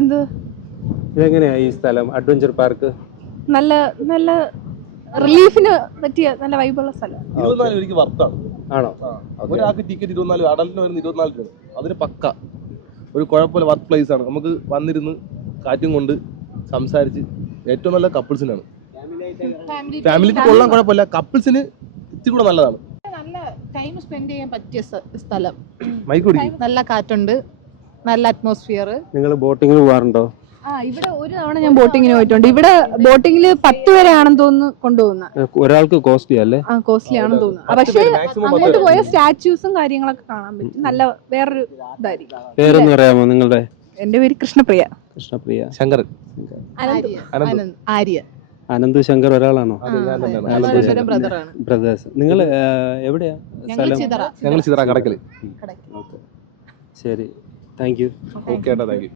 എന്ത് ഇതെങ്ങനെയാ ഈ സ്ഥലം അഡ്വഞ്ചർ പാർക്ക്? നല്ല നല്ല റിലീഫിന് പറ്റിയ നല്ല വൈബുള്ള സ്ഥലം. 24 രൂപയ്ക്ക് വർത്താണ്. ആണോ? ഒരാൾക്ക് ടിക്കറ്റ് 24, അഡൽറ്റിന് വരുന്ന 24 രൂപ. അതിന് പക്ക ഒരു കുഴപ്പമില്ല വർക്ക് പ്ലേസ് ആണ്. നമുക്ക് വന്നിരുന്ന് കാറ്റും കൊണ്ട് സംസാരിച്ച് ഏറ്റവും നല്ല കപ്പിൾസിനാണ്. ഫാമിലിക്ക് കൊള്ളാൻ കുഴപ്പമില്ല, കപ്പിൾസിന് ഇത്തിരി കൂടെ നല്ലതാണ്. നല്ല ടൈം സ്പെൻഡ് ചെയ്യാൻ പറ്റിയ സ്ഥലം. മൈക്കൂടി നല്ല കാറ്റുണ്ട്, നല്ല അറ്റ്മോസ്ഫിയർ. നിങ്ങൾ ബോട്ടിങ്ങിന് പോകാറുണ്ടോ? ഇവിടെ ഒരു തവണ ഞാൻ ബോട്ടിങ്ങിന് പോയിട്ടുണ്ട്. ഇവിടെ ബോട്ടിങ്ങിൽ 10 വരെ ആണെന്ന് തോന്നുന്നു കൊണ്ടുപോകുന്ന. ഒരാൾക്ക് കോസ്റ്റ്ലി അല്ലേ? കോസ്റ്റ്ലി ആണെന്ന് തോന്നുന്നു. പക്ഷേ അങ്ങോട്ട് പോയ സ്റ്റാച്യൂസും കാര്യങ്ങളൊക്കെ കാണാൻ പറ്റും. നല്ല വേറൊരു ഇതായിരിക്കും. പേരൊന്നും അറിയാമോ നിങ്ങളുടെ? എന്റെ പേര് കൃഷ്ണപ്രിയ. കൃഷ്ണപ്രിയ. ശങ്കരൻ, ആര്യ, അനന്ത് ശങ്കർ ഒരാളാണോ? ബ്രദറാണ്. ബ്രദേഴ്സ്. നിങ്ങൾ എവിടെയാ സ്ഥലം? ഞങ്ങൾ ചിത്ര കടക്കല്. ശരി, thank you. Okay, thank you.